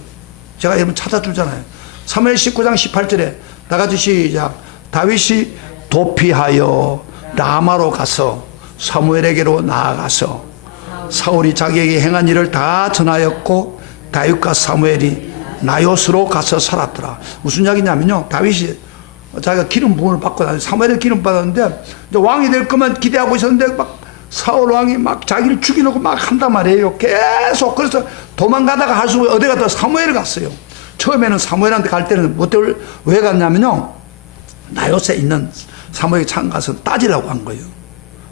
제가 여러분 찾아주잖아요. 사무엘 19장 18절에 다 같이 시작. 다윗이 도피하여 라마로 가서 사무엘에게로 나아가서 사울이 자기에게 행한 일을 다 전하였고 다윗과 사무엘이 나요스로 가서 살았더라. 무슨 이야기냐면요, 다윗이 자기가 기름 부음을 받고 사무엘의 기름 받았는데 이제 왕이 될 것만 기대하고 있었는데 막 사울 왕이 막 자기를 죽이려고 막 한단 말이에요. 계속. 그래서 도망가다가 할 수 없이 어디 갔다 사무엘을 갔어요. 처음에는 사무엘한테 갈 때는 왜 갔냐면요, 나요스에 있는 사무엘이 창 가서 따지라고 한 거예요.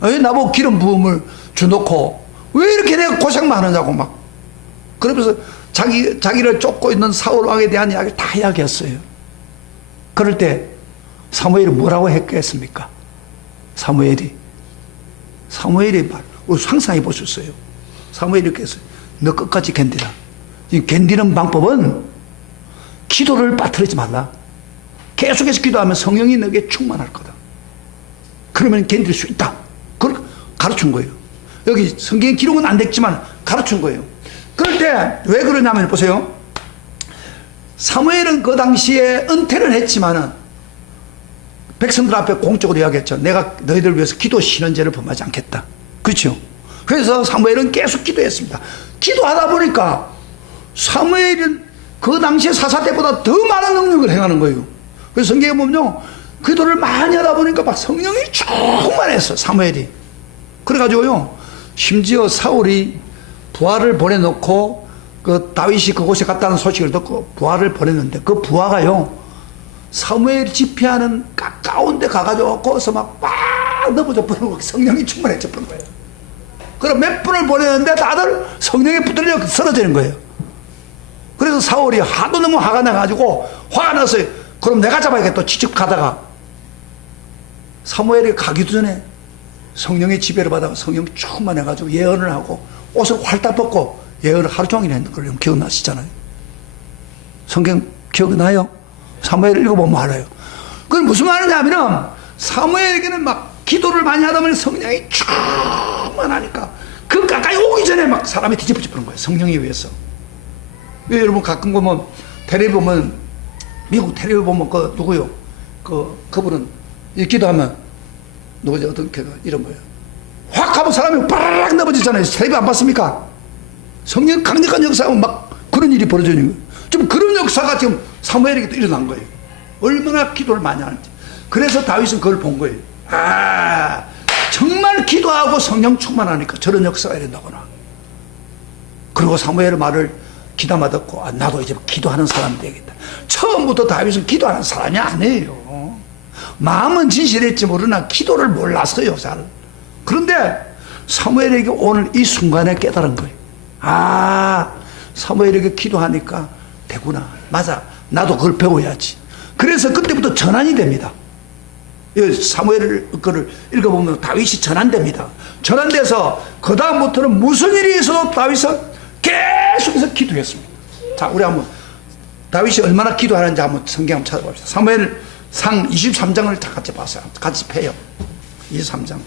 왜 나보고 기름 부음을 주놓고 왜 이렇게 내가 고생만 하느냐고 막. 그러면서 자기를 쫓고 있는 사울 왕에 대한 이야기를 다 이야기했어요. 그럴 때 사무엘이 뭐라고 했겠습니까? 사무엘이 말, 우리 상상해 보셨어요. 사무엘이 이렇게 했어요. 너 끝까지 견디라. 이 견디는 방법은 기도를 빠뜨리지 말라. 계속해서 기도하면 성령이 너에게 충만할 거다. 그러면 견딜 수 있다. 그걸 가르친 거예요. 여기 성경 기록은 안 됐지만 가르친 거예요. 그럴 때 왜 그러냐면 보세요. 사무엘은 그 당시에 은퇴를 했지만은 백성들 앞에 공적으로 이야기했죠. 내가 너희들 위해서 기도 신원제를 범하지 않겠다. 그렇죠? 그래서 사무엘은 계속 기도했습니다. 기도하다 보니까 사무엘은 그 당시에 사사 때보다 더 많은 능력을 행하는 거예요. 그래서 성경에 보면요, 기도를 많이 하다 보니까 막 성령이 충만했어, 사무엘이. 그래가지고요, 심지어 사울이 부하를 보내놓고 그 다윗이 그곳에 갔다는 소식을 듣고 부하를 보냈는데 그 부하가요, 사무엘이 집회하는 가까운 데 가가지고 거기서 막 넘어져 버리는 거예요. 성령이 충만해져 버린 거예요. 그럼 몇 분을 보냈는데 다들 성령에 붙들려 쓰러지는 거예요. 그래서 사울이 하도 너무 화가 나가지고 화가 나서 그럼 내가 잡아야겠다 직접 가다가 사무엘이 가기도 전에 성령의 지배를 받아 성령 충만해가지고 예언을 하고 옷을 활딱 벗고 예언을 하루 종일 했는 걸 기억나시잖아요. 성경 기억나요? 사무엘을 읽어보면 알아요. 그건 무슨 말이냐면 사무엘에게는 막 기도를 많이 하다 보니 성령이 충만하니까 그 가까이 오기 전에 막 사람이 뒤집어져 버린 거예요. 성령에 의해서. 왜 여러분 가끔 보면 텔레비 보면 미국 텔레비 보면 그 누구요? 그분은 이 기도하면 누구지? 어떤 이런 거예요. 확 하면 사람이 빠르락 넘어지잖아요. 텔레비 안 봤습니까? 성령 강력한 역사하면 막 그런 일이 벌어지는 거예요. 좀 그런 역사가 지금 사무엘에게도 일어난 거예요. 얼마나 기도를 많이 하는지. 그래서 다윗은 그걸 본 거예요. 아, 정말 기도하고 성령 충만하니까 저런 역사가 일어나구나. 그리고 사무엘의 말을 귀담아 듣고 아, 나도 이제 기도하는 사람이 되겠다. 처음부터 다윗은 기도하는 사람이 아니에요. 마음은 진실했지 모르나 기도를 몰랐어요, 잘. 그런데 사무엘에게 오늘 이 순간에 깨달은 거예요. 아, 사무엘에게 기도하니까 되구나. 맞아. 나도 그걸 배워야지. 그래서 그때부터 전환이 됩니다. 사무엘 거를 읽어보면 다윗이 전환됩니다. 전환돼서 그 다음부터는 무슨 일이 있어도 다윗은 계속해서 기도했습니다. 자, 우리 한번 다윗이 얼마나 기도하는지 한번 성경 한번 찾아봅시다. 사무엘 상 23장을 다 같이 봤어요. 같이 펴요. 23장.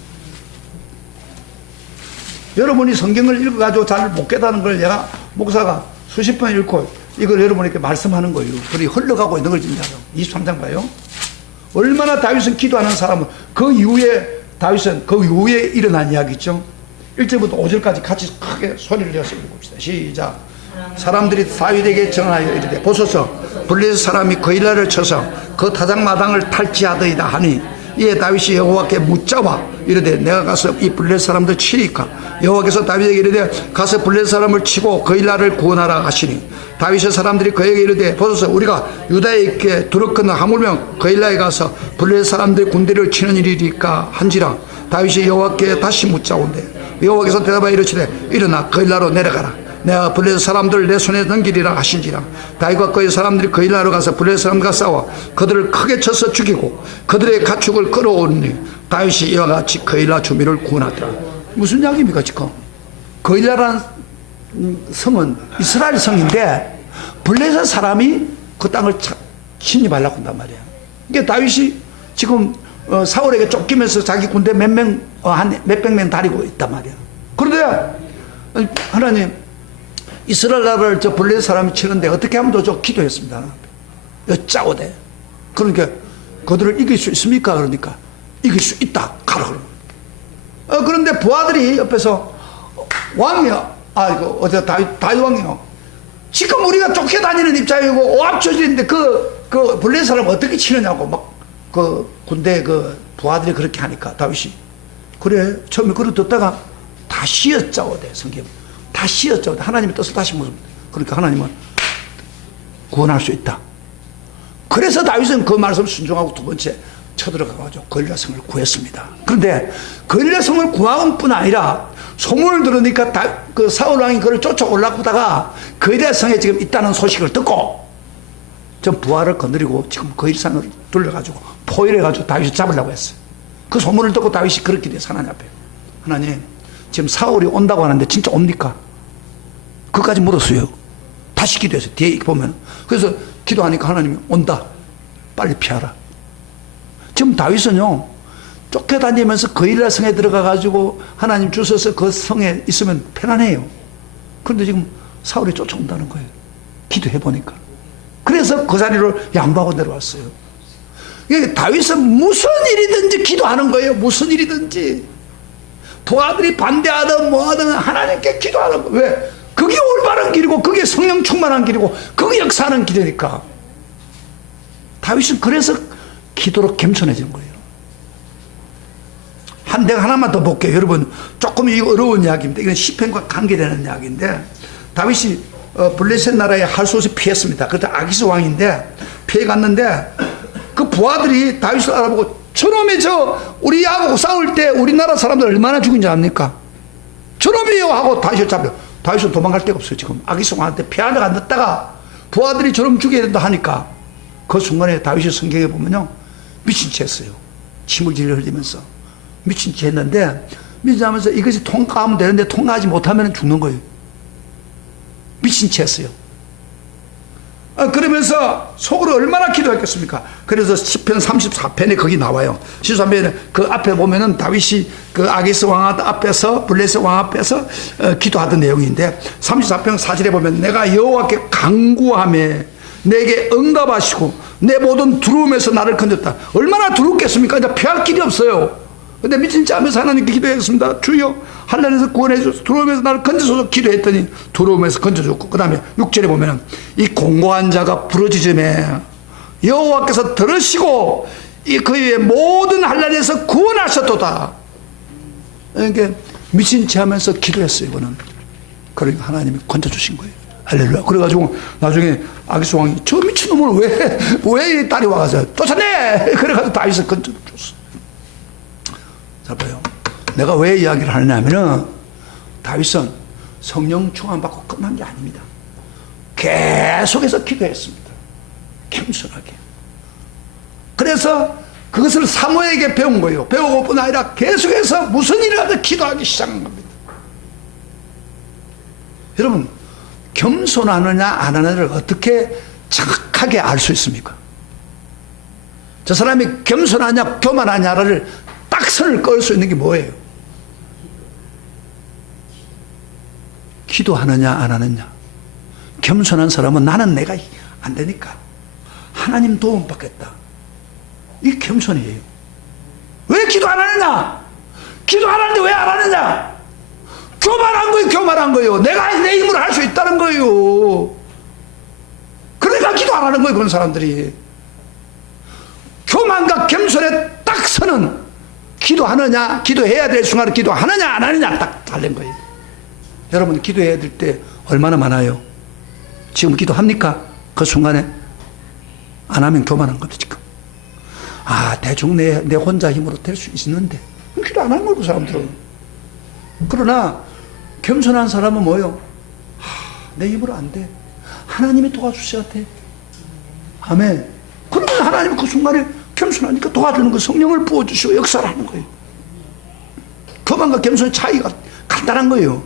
여러분이 성경을 읽어가지고 잘 못 깨닫는 걸 내가 목사가 수십 번 읽고 이걸 여러분에게 말씀하는 거예요. 그리 흘러가고 있는 걸 지금 23장 봐요. 얼마나 다윗은 기도하는 사람은 그 이후에 다윗은 그 이후에 일어난 이야기죠. 1절부터 5절까지 같이 크게 소리를 내서 읽어봅시다. 시작. 사람들이 다윗에게 전하여 이르되 보소서 블레셋 사람이 그 일날을 쳐서 그 타작마당을 탈취하더이다 하니 이에 다윗이 여호와께 묻자와 이르되 내가 가서 이 블레셋 사람들 치리까. 여호와께서 다윗에게 이르되 가서 블레셋 사람을 치고 그 일날을 구원하라 하시니 다윗의 사람들이 그에게 이르되 보소서 우리가 유다에 있게 두렵거나 하물며 그 일날에 가서 블레셋 사람들의 군대를 치는 일이리까 한지라. 다윗이 여호와께 다시 묻자온대 여호와께서 대답하여 이르시되 일어나 그 일날로 내려가라. 내가 블레셋 사람들을 내 손에 넘기리라 하신지라. 다윗과 그의 사람들이 그 일하러 가서 블레셋 사람과 싸워 그들을 크게 쳐서 죽이고 그들의 가축을 끌어오니 다윗이 이와 같이 그 일날 주민을 구원하더라. 무슨 이야기입니까 지금? 거일라라는 성은 이스라엘 성인데 블레셋 사람이 그 땅을 침입하려고 한단 말이야. 그러니까 다윗이 지금 사울에게 쫓기면서 자기 군대 한 몇백 명 다리고 있단 말이야. 그런데 하나님, 이스라엘 나라를 저 블레셋 사람이 치는데 어떻게 하면 더 기도했습니다. 여짜오대. 그러니까 그들을 이길 수 있습니까? 그러니까 이길 수 있다. 가라. 그런데 부하들이 옆에서 왕이요. 이거 다윗 왕이요. 지금 우리가 쫓겨다니는 입장이고 오합조질인데 그 블레셋 사람 어떻게 치느냐고 막 그 군대 그 부하들이 그렇게 하니까 다윗이 그래 처음에 그걸 듣다가 다 씌었자오대. 성경 다 씌었자오대. 하나님의 뜻을 다시 묻습니다. 그러니까 하나님은 구원할 수 있다. 그래서 다윗은 그 말씀을 순종하고 두 번째 쳐들어가가지고 거일라 성을 구했습니다. 그런데 거일라 성을 구한 뿐 아니라 소문을 들으니까 그 사울 왕이 그를 쫓아 올라오다가 거일라 성에 지금 있다는 소식을 듣고 전 부하를 거느리고 지금 거일라 성을 둘러가지고 포위해가지고 다윗을 잡으려고 했어요. 그 소문을 듣고 다윗이 그렇게 돼서 하나님 앞에 하나님 지금 사울이 온다고 하는데 진짜 옵니까? 그까지 물었어요. 다시 기도했어요. 뒤에 보면. 그래서 기도하니까 하나님이 온다. 빨리 피하라. 지금 다윗은요 쫓겨다니면서 거일라 성에 들어가가지고 하나님 주셔서 그 성에 있으면 편안해요. 그런데 지금 사울이 쫓아온다는 거예요. 기도해보니까. 그래서 그 자리를 양보하고 내려왔어요. 다윗은 무슨 일이든지 기도하는 거예요. 무슨 일이든지. 부하들이 반대하든 뭐하든 하나님께 기도하는 거예요. 왜? 그게 올바른 길이고 그게 성령 충만한 길이고 그게 역사하는 길이니까. 다윗은 그래서 기도로 겸손해진 거예요. 내가 하나만 더 볼게요. 여러분 조금 이거 어려운 이야기입니다. 이건 시편과 관계되는 이야기인데 다윗이 블레셋 나라의 할수옷에 피했습니다. 그때 아기스 왕인데 피해갔는데 그 부하들이 다윗을 알아보고 저놈이 우리하고 싸울 때 우리나라 사람들 얼마나 죽은지 압니까? 저놈이요 하고 다윗을 잡혀. 다윗은 도망갈 데가 없어요. 지금 아기스 왕한테 피하다가 안 됐다가 부하들이 저놈 죽여야 된다 하니까 그 순간에 다윗이 성경에 보면요 미친 채 했어요. 침을 질질 흘리면서 미친 채 했는데 미치면서 이것이 통과하면 되는데 통과하지 못하면 죽는 거예요. 미친 채 했어요. 그러면서 속으로 얼마나 기도했겠습니까? 그래서 시편 34편에 거기 나와요. 33편에 그 앞에 보면은 다윗이 그 아기스 왕 앞에서 블레셋 왕 앞에서 기도하던 내용인데 34편 4절에 보면 내가 여호와께 간구하며 내게 응답하시고 내 모든 두려움에서 나를 건졌다. 얼마나 두렵겠습니까? 이제 피할 길이 없어요. 근데 미친 자 하면서 하나님께 기도했습니다. 주여 한란에서 구원해줘서 두려움에서 나를 건져줘서 기도했더니 두려움에서 건져줬고 그 다음에 6절에 보면 이 공고한 자가 부러지즘에 여호와께서 들으시고 이 그의 모든 한란에서 구원하셨도다. 그러니까 미친 체 하면서 기도했어요. 이거는 그러니까 하나님이 건져주신 거예요. 할렐루야. 그래가지고 나중에 아기스 왕이 저 미친놈을 왜 딸이 와가지고 쫓아내 그래가지고 다윗을 건져줬어. 잘 봐요. 내가 왜 이야기를 하느냐면은 다윗은 성령 충만받고 끝난 게 아닙니다. 계속해서 기도했습니다. 겸손하게. 그래서 그것을 사모에게 배운 거예요. 배우고 뿐 아니라 계속해서 무슨 일을 하든 기도하기 시작한 겁니다. 여러분 겸손하느냐 안 하느냐를 어떻게 정확하게 알 수 있습니까? 저 사람이 겸손하냐 교만하냐를 딱 선을 그을 수 있는 게 뭐예요? 기도하느냐 안 하느냐. 겸손한 사람은 나는 내가 안 되니까 하나님 도움 받겠다. 이게 겸손이에요. 왜 기도 안 하느냐? 기도하는데 왜 안 하느냐? 교만한 거예요. 교만한 거예요. 내가 내 힘으로 할 수 있다는 거예요. 그러니까 기도 안 하는 거예요. 그런 사람들이. 교만과 겸손에 딱 서는 기도하느냐, 기도해야 될 순간에 기도하느냐 안 하느냐 딱 다른 거예요. 여러분 기도해야 될 때 얼마나 많아요? 지금 기도합니까? 그 순간에 안 하면 교만한 거죠 지금. 대충 내 혼자 힘으로 될 수 있는데 기도 안 하는 거예요 그 사람들은. 그러나 겸손한 사람은 뭐예요? 내 힘으로 안 돼. 하나님이 도와주셔야 돼. 아멘. 그러면 하나님은 그 순간에 겸손하니까 도와주는 거 성령을 부어주시고 역사를 하는 거예요. 교만과 겸손의 차이가 간단한 거예요.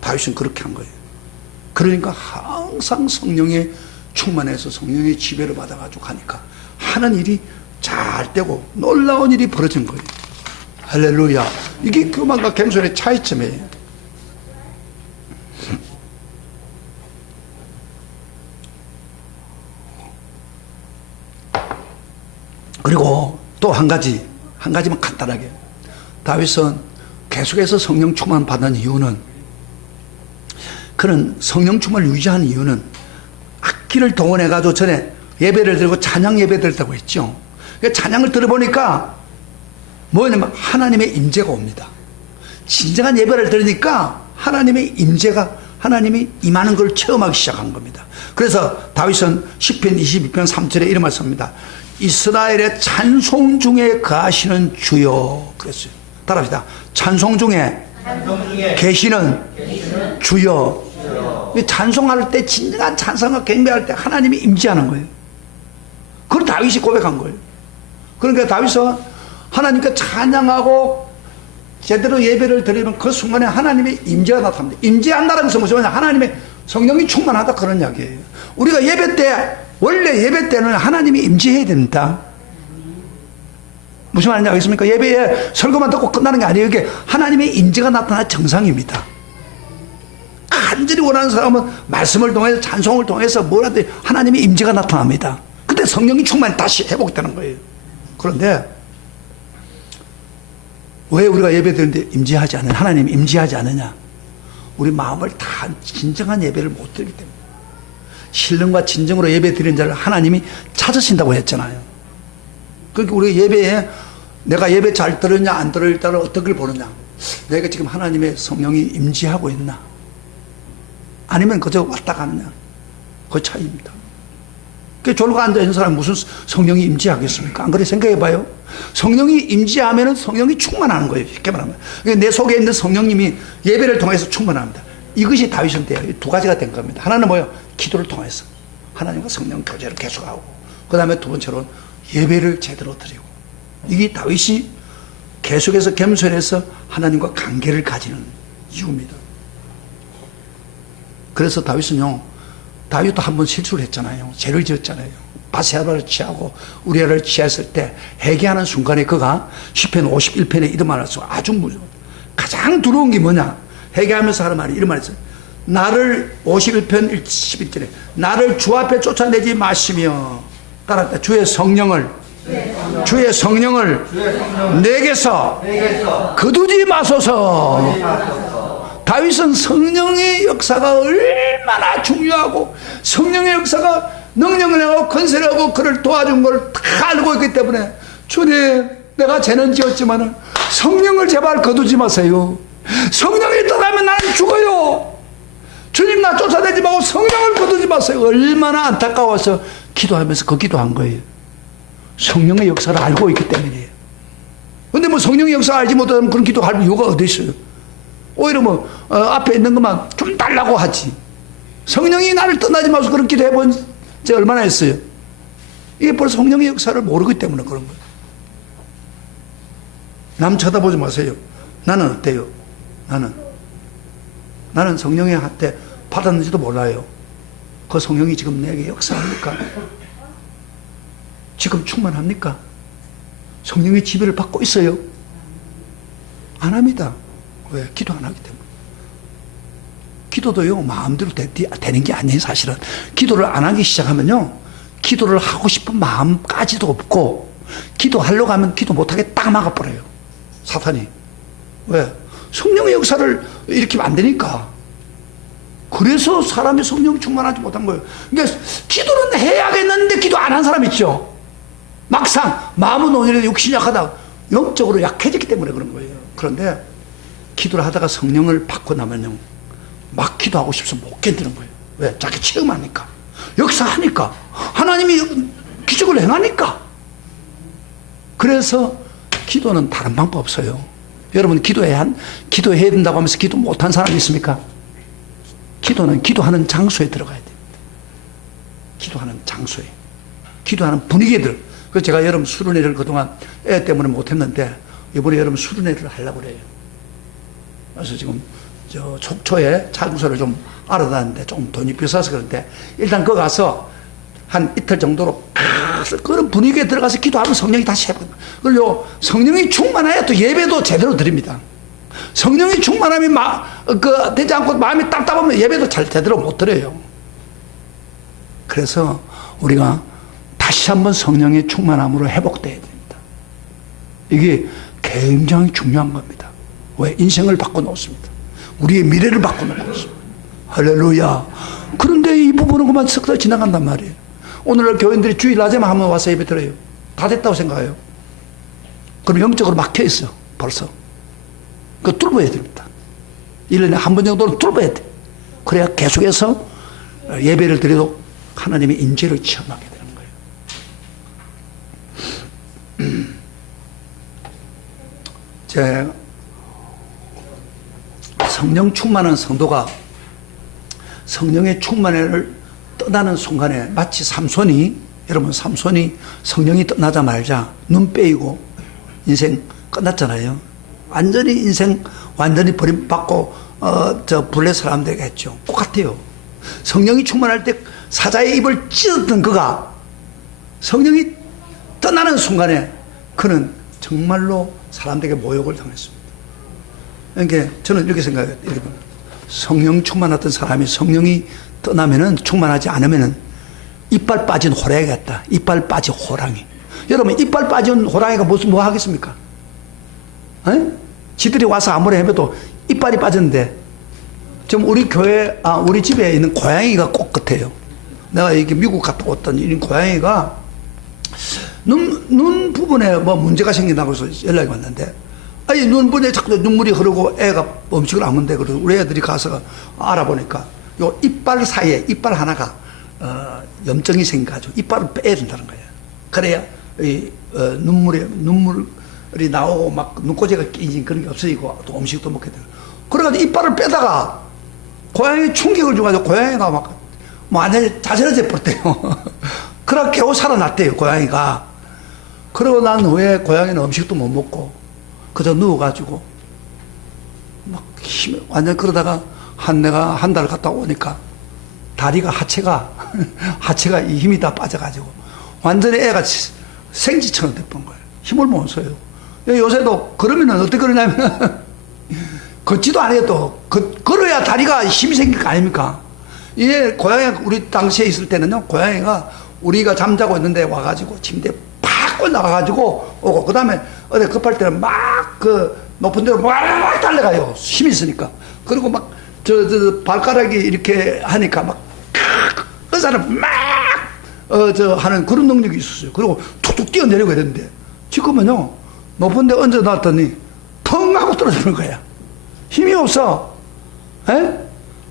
다윗은 그렇게 한 거예요. 그러니까 항상 성령의 충만해서 성령의 지배를 받아가지고 가니까 하는 일이 잘 되고 놀라운 일이 벌어진 거예요. 할렐루야. 이게 교만과 겸손의 차이점이에요. 그리고 또 한 가지만 간단하게. 다윗은 계속해서 성령 충만 받은 이유는, 그는 성령 충만을 유지하는 이유는 악기를 동원해가지고 전에 예배를 드리고 찬양 예배 드렸다고 했죠. 찬양을 들어보니까 뭐냐면 하나님의 임재가 옵니다. 진정한 예배를 드리니까 하나님의 임재가, 하나님이 임하는 걸 체험하기 시작한 겁니다. 그래서 다윗은 시편 22편 3절에 이런 말을 합니다. 이스라엘의 찬송 중에 거하시는 주여. 그랬어요. 따라합시다. 찬송 중에 계시는 주여. 찬송할 때, 진정한 찬송과 경배할 때 하나님이 임재하는 거예요. 그걸 다윗이 고백한 거예요. 그러니까 다윗은 하나님께 찬양하고 제대로 예배를 드리면 그 순간에 하나님의 임재가 나타납니다. 임재한다는 것은 뭐냐? 하나님의 성령이 충만하다, 그런 이야기예요. 우리가 예배 때, 원래 예배 때는 하나님이 임재해야 됩니다. 무슨 말인지 알겠습니까? 예배에 설교만 듣고 끝나는 게 아니에요. 이게 하나님의 임재가 나타나는 정상입니다. 간절히 원하는 사람은 말씀을 통해서, 찬송을 통해서 뭐라도 하나님의 임재가 나타납니다. 그때 성령이 충만히 다시 회복되는 거예요. 그런데 왜 우리가 예배 드리는데 임재하지 않느냐? 하나님이 임재하지 않느냐? 우리 마음을 다 진정한 예배를 못 드리기 때문에. 신령과 진정으로 예배 드리는 자를 하나님이 찾으신다고 했잖아요. 그러니까 우리 예배에 내가 예배 잘 들었냐 안 들었냐를 따라 어떻게 보느냐? 내가 지금 하나님의 성령이 임재하고 있나? 아니면 그저 왔다 가느냐? 그 차이입니다. 그 졸고 앉아있는 사람이 무슨 성령이 임재하겠습니까? 안 그래? 생각해봐요. 성령이 임재하면 성령이 충만하는 거예요. 쉽게 말하면. 내 속에 있는 성령님이 예배를 통해서 충만합니다. 이것이 다윗은 돼요. 두 가지가 된 겁니다. 하나는 뭐예요? 기도를 통해서 하나님과 성령 교제를 계속하고, 그 다음에 두 번째로는 예배를 제대로 드리고. 이게 다윗이 계속해서 겸손해서 하나님과 관계를 가지는 이유입니다. 그래서 다윗도 한 번 실수를 했잖아요. 죄를 지었잖아요. 바세바를 취하고 우리아를 취했을 때 회개하는 순간에 그가 시편 51편에 이런 말을 했어요. 아주 가장 두려운 게 뭐냐? 회개하면서 하는 말이 이런 말이 있어요. 나를 51편 11절에 나를 주 앞에 쫓아내지 마시며, 따라했다. 주의 성령을 내게서 거두지 마소서. 다윗은 성령의 역사가 얼마나 중요하고 성령의 역사가 능력을 하고 건설을 하고 그를 도와준 걸 다 알고 있기 때문에, 주님, 내가 죄는 지었지만 성령을 제발 거두지 마세요. 성령이 떠나면 나는 죽어요. 주님, 나 쫓아내지 말고 성령을 거두지 마세요. 얼마나 안타까워서 기도하면서 그 기도한 거예요. 성령의 역사를 알고 있기 때문이에요. 근데 뭐 성령의 역사 알지 못하면 그런 기도할 이유가 어디 있어요? 오히려 앞에 있는 것만 좀 달라고 하지. 성령이 나를 떠나지 마서 그런 기도 해본 지 얼마나 했어요? 이게 벌써 성령의 역사를 모르기 때문에 그런 거예요. 남 쳐다보지 마세요. 나는 어때요? 나는 성령의 한테 받았는지도 몰라요. 그 성령이 지금 내게 역사합니까? 지금 충만합니까? 성령의 지배를 받고 있어요? 안 합니다. 왜? 기도 안 하기 때문에. 기도도요, 마음대로 되는 게 아니에요, 사실은. 기도를 안 하기 시작하면요, 기도를 하고 싶은 마음까지도 없고, 기도하려고 하면 기도 못하게 딱 막아버려요, 사탄이. 왜? 성령의 역사를 일으키면 안 되니까. 그래서 사람이 성령이 충만하지 못한 거예요. 그러니까 기도는 해야겠는데 기도 안 한 사람 있죠. 막상 마음은 오히려 육신이 약하다, 영적으로 약해졌기 때문에 그런 거예요. 그런데 기도를 하다가 성령을 받고 나면요, 막 기도하고 싶어서 못 견디는 거예요. 왜? 자기 체험하니까, 역사하니까, 하나님이 기적을 행하니까. 그래서 기도는 다른 방법 없어요. 여러분, 기도해야 된다고 하면서 기도 못한 사람이 있습니까? 기도는 기도하는 장소에 들어가야 돼요. 기도하는 장소에, 기도하는 분위기에 들어. 그래서 제가 여름 수련회를 그동안 애 때문에 못했는데 이번에 여름 수련회를 하려고 그래요. 그래서 지금 저 속초에 차주소를 좀 알아다녔는데 좀 돈이 비싸서 그런데 일단 거기 가서 한 이틀 정도로 그런 분위기에 들어가서 기도하면 성령이 다시 해버려요. 그리고 성령이 충만해야 또 예배도 제대로 드립니다. 성령이 충만함이 되지 않고 마음이 답답하면 예배도 잘 제대로 못 드려요. 그래서 우리가 다시 한번 성령의 충만함으로 회복돼야 됩니다. 이게 굉장히 중요한 겁니다. 왜? 인생을 바꿔놓습니다. 우리의 미래를 바꿔놓습니다. 할렐루야. 그런데 이 부분은 그만 쓱 지나간단 말이에요. 오늘날 교인들이 주일 낮에만 한번 와서 예배 드려요. 다 됐다고 생각해요. 그럼 영적으로 막혀 있어 벌써. 그거 뚫어야 됩니다. 1년에 한 번 정도는 뚫어야 돼. 그래야 계속해서 예배를 드려도 하나님의 인재를 체험하게 되는 거예요. 제 성령 충만한 성도가 성령의 충만을 떠나는 순간에 마치 여러분 삼손이 성령이 떠나자마자 눈 빼이고 인생 끝났잖아요. 완전히 버림받고 블레 사람들에게 했죠. 똑같아요. 성령이 충만할 때 사자의 입을 찢었던 그가 성령이 떠나는 순간에 그는 정말로 사람들에게 모욕을 당했습니다. 그러니까 저는 이렇게 생각해요. 여러분, 성령 충만했던 사람이 성령이 떠나면은 충만하지 않으면은 이빨 빠진 호랑이 같다. 이빨 빠진 호랑이. 여러분, 이빨 빠진 호랑이가 뭐 하겠습니까? 에? 지들이 와서 아무리 해도 이빨이 빠졌는데, 지금 우리 집에 있는 고양이가 꼭 같아요. 내가 이게 미국 갔다 왔더니 이 고양이가 눈 부분에 뭐 문제가 생긴다고 해서 연락이 왔는데, 아니, 눈 부분에 자꾸 눈물이 흐르고 애가 음식을 안 먹는데, 그래서 우리 애들이 가서 알아보니까 요 이빨 사이에 이빨 하나가 염증이 생겨가지고 이빨을 빼야 된다는 거예요. 그래야 눈물이 나오고 막 눈꼬지가 끼진 그런 게 없어지고 또 음식도 먹게 되고. 그래가지고 이빨을 빼다가 고양이 충격을 줘가지고 고양이가 막 완전히 자살해 버렸대요. 그러다 겨우 살아났대요, 고양이가. 그러고 난 후에 고양이는 음식도 못 먹고 그저 누워가지고 막 완전 그러다가 내가 한 달 갔다 오니까 다리가 하체가 힘이 다 빠져가지고 완전히 애가 생쥐처럼 됐던 거예요. 힘을 못 써요. 요새도 그러면은 어떻게 그러냐면 걷지도 안 해도 걸어야 다리가 힘이 생길 거 아닙니까? 이게 고양이가 우리 당시에 있을 때는요, 고양이가 우리가 잠자고 있는데 와가지고 침대에 팍 올라가가지고 오고, 그 다음에 어디 급할 때는 막 높은 데로 막 달려가요. 힘이 있으니까. 그리고 막 발가락이 이렇게 하니까 막 그 사람 막 하는 그런 능력이 있었어요. 그리고 툭툭 뛰어내려고 했는데 지금은요, 높은 데 얹어놨더니 텅 하고 떨어지는 거야. 힘이 없어. 에?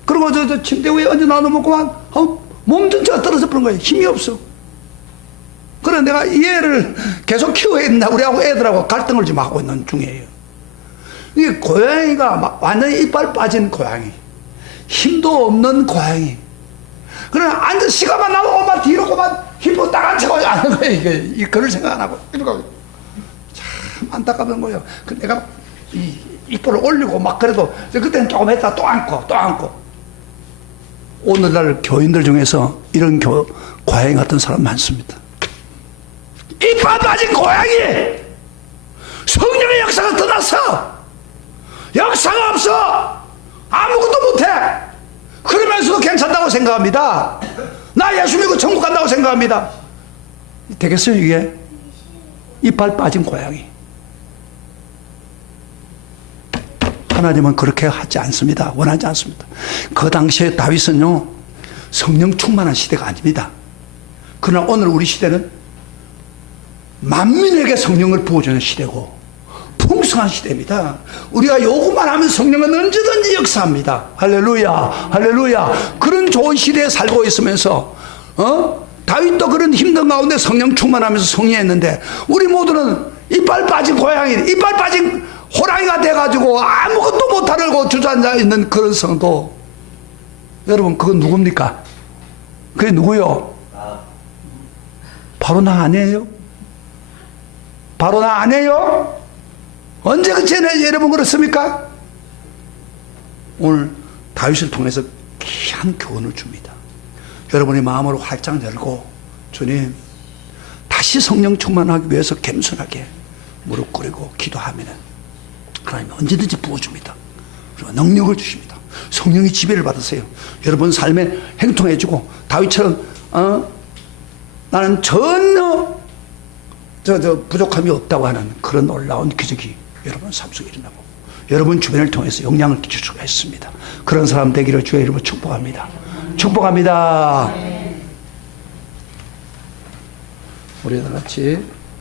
그리고 저 침대 위에 얹어놔놓고만 몸 전체가 떨어져 버린 거야. 힘이 없어. 그래 내가 이 애를 계속 키워야 된다. 우리하고 애들하고 갈등을 지금 하고 있는 중이에요. 이게 고양이가 완전히 이빨 빠진 고양이, 힘도 없는 고양이. 그래 앉아 시간만 나면 막 뒤로 그만 힘도 딱 앉혀고 하는 거예요. 이게 그걸 생각 안 하고. 그러니까 참 안타까운 거예요. 내가 이빨을 올리고 막 그래도 그때는 조금 했다 또 안고. 오늘날 교인들 중에서 이런 고양이 같은 사람 많습니다. 이빨 빠진 고양이! 성령의 역사가 떠났어! 역사가 없어! 아무것도 못해! 그러면서도 괜찮다고 생각합니다. 나 예수 믿고 천국 간다고 생각합니다. 되겠어요, 이게? 이빨 빠진 고양이. 하나님은 그렇게 하지 않습니다. 원하지 않습니다. 그 당시에 다윗은요, 성령 충만한 시대가 아닙니다. 그러나 오늘 우리 시대는 만민에게 성령을 부어주는 시대고 풍성한 시대입니다. 우리가 요구만 하면 성령은 언제든지 역사합니다. 할렐루야, 할렐루야. 그런 좋은 시대에 살고 있으면서 다윗도 그런 힘든 가운데 성령 충만하면서 성리했는데, 우리 모두는 이빨 빠진 고양이, 이빨 빠진 호랑이가 돼가지고 아무것도 못하려고 주저앉아 있는 그런 성도. 여러분, 그건 누굽니까? 그게 누구요? 바로 나 아니에요? 바로 나 아니에요? 언제 그전에 여러분 그렇습니까? 오늘 다윗을 통해서 귀한 교훈을 줍니다. 여러분의 마음으로 활짝 열고 주님 다시 성령 충만하기 위해서 겸손하게 무릎 꿇고 기도하면 하나님 언제든지 부어줍니다. 그리고 능력을 주십니다. 성령의 지배를 받으세요. 여러분 삶에 행통해주고 다윗처럼 나는 전혀 부족함이 없다고 하는 그런 놀라운 기적이 여러분 삶 속에 일어나고 여러분 주변을 통해서 영향을 끼칠 수가 있습니다. 그런 사람 되기를 주의 이름으로 축복합니다. 축복합니다. 우리 다 같이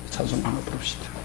찬송 한번 부릅시다.